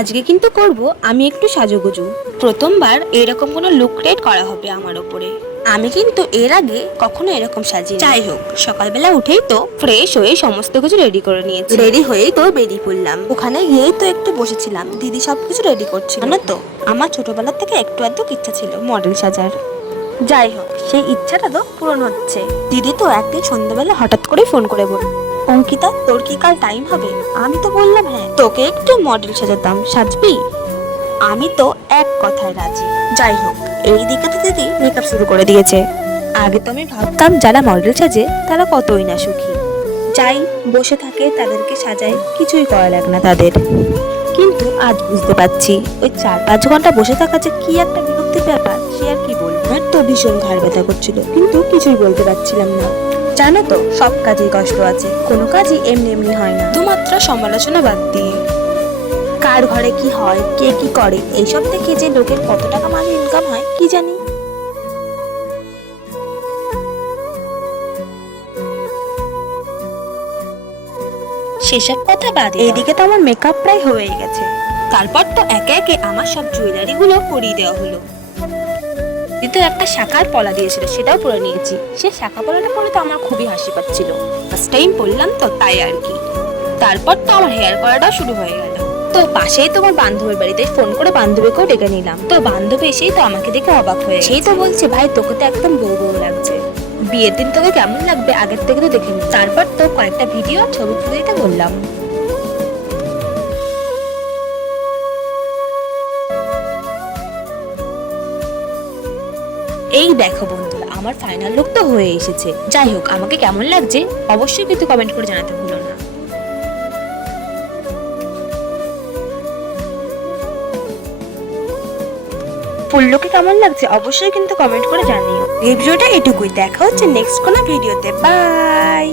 আজকে কিন্তু করব আমি একটু সাজুগুজু। প্রথমবার এরকম কোনো লুক ক্রিয়েট করা হবে আমার ওপরে। আমি কিন্তু এর আগে কখনো এরকম সাজি যাই হোক, সকালবেলা উঠেই তো ফ্রেশ হয়ে সমস্ত কিছু রেডি করে নিয়েছি। রেডি হয়েই তো বেরিয়ে পড়লাম। ওখানে গিয়েই তো একটু বসেছিলাম। দিদি সবকিছু রেডি করছিল। না তো, আমার ছোটবেলা থেকে একটু আধটু ইচ্ছা ছিল মডেল সাজার। যাই হোক, সেই ইচ্ছাটা তো পূরণ হচ্ছে। দিদি তো একদিন সন্ধ্যাবেলা হঠাৎ করে ফোন করে বল অঙ্কিতা, তোর কি কাল টাইম হবে? আমি তো বললাম হ্যাঁ তোকে একটু মডেল সাজাতাম, সাজবি? আমি তো এক কথায় রাজি। যাই হোক, এই দিকে তো দিদি মেকআপ শুরু করে দিয়েছে। আগে তো আমি ভাবতাম, যারা মডেল সাজে, তারা কতই না সুখী। যাই, বসে থাকে, তাদেরকে সাজায় কিছুই করা লাগে না তাদের। কিন্তু আজ বুঝতে পারছি ওই চার পাঁচ ঘণ্টা বসে থাকা যে কি একটা বিরক্তির ব্যাপার সে আর কি বলব? আমার তো ভীষণ ঘাড় ব্যথা করছিল কিন্তু কিছুই বলতে পারছিলাম না। জানো তো সব কাজেই কষ্ট আছে কোনো কাজই এমনি এমনি হয় না। শুধুমাত্র সমালোচনা বাদ দিয়ে। কার ঘরে কি হয় কে কি করে এইসব থেকে যে লোকের কত টাকা মাসে ইনকাম হয় কি জানি? সেসব কথা বাদে। এইদিকে তো আমার মেকআপ প্রায় হয়ে গেছে। তারপর তো একে একে আমার সব জুয়েলারি গুলো পরিয়ে দেওয়া হলো। দিদি একটা শাখার পলা দিয়েছিল সেটাও পরে নিয়েছি। সে শাখা পলাটা পরে তো আমার খুবই হাসি পাচ্ছিল। ফার্স্ট টাইম পরলাম তো তাই আর কি। তারপর তো আমার হেয়ার করাটাও শুরু হয়ে গেল। তো পাশেই তোমার বান্ধবীর বাড়িতে ফোন করে বান্ধবীকেও ডেকে নিলাম। তো বান্ধবী এসেই তো আমাকে দেখে অবাক হয়ে সেই তো বলছে ভাই তোকে তো একদম বউ বউ লাগছে। বিয়ের দিন তোকে কেমন লাগবে আগের থেকে তো দেখে নি। তারপর তো কয়েকটা ভিডিও ছবি তুলে দিতে বললাম। এই দেখো বন্ধুরা, আমার ফাইনাল লুক তো হয়ে এসেছে। যাই হোক, আমাকে কেমন লাগছে অবশ্যই কিন্তু কমেন্ট করে জানাতে ভুলো না। ফুল লুকে কেমন লাগছে অবশ্যই কিন্তু কমেন্ট করে জানিও। এই ভিডিওটা এটুকুই। দেখা হচ্ছে নেক্সট কোনো ভিডিওতে। বাই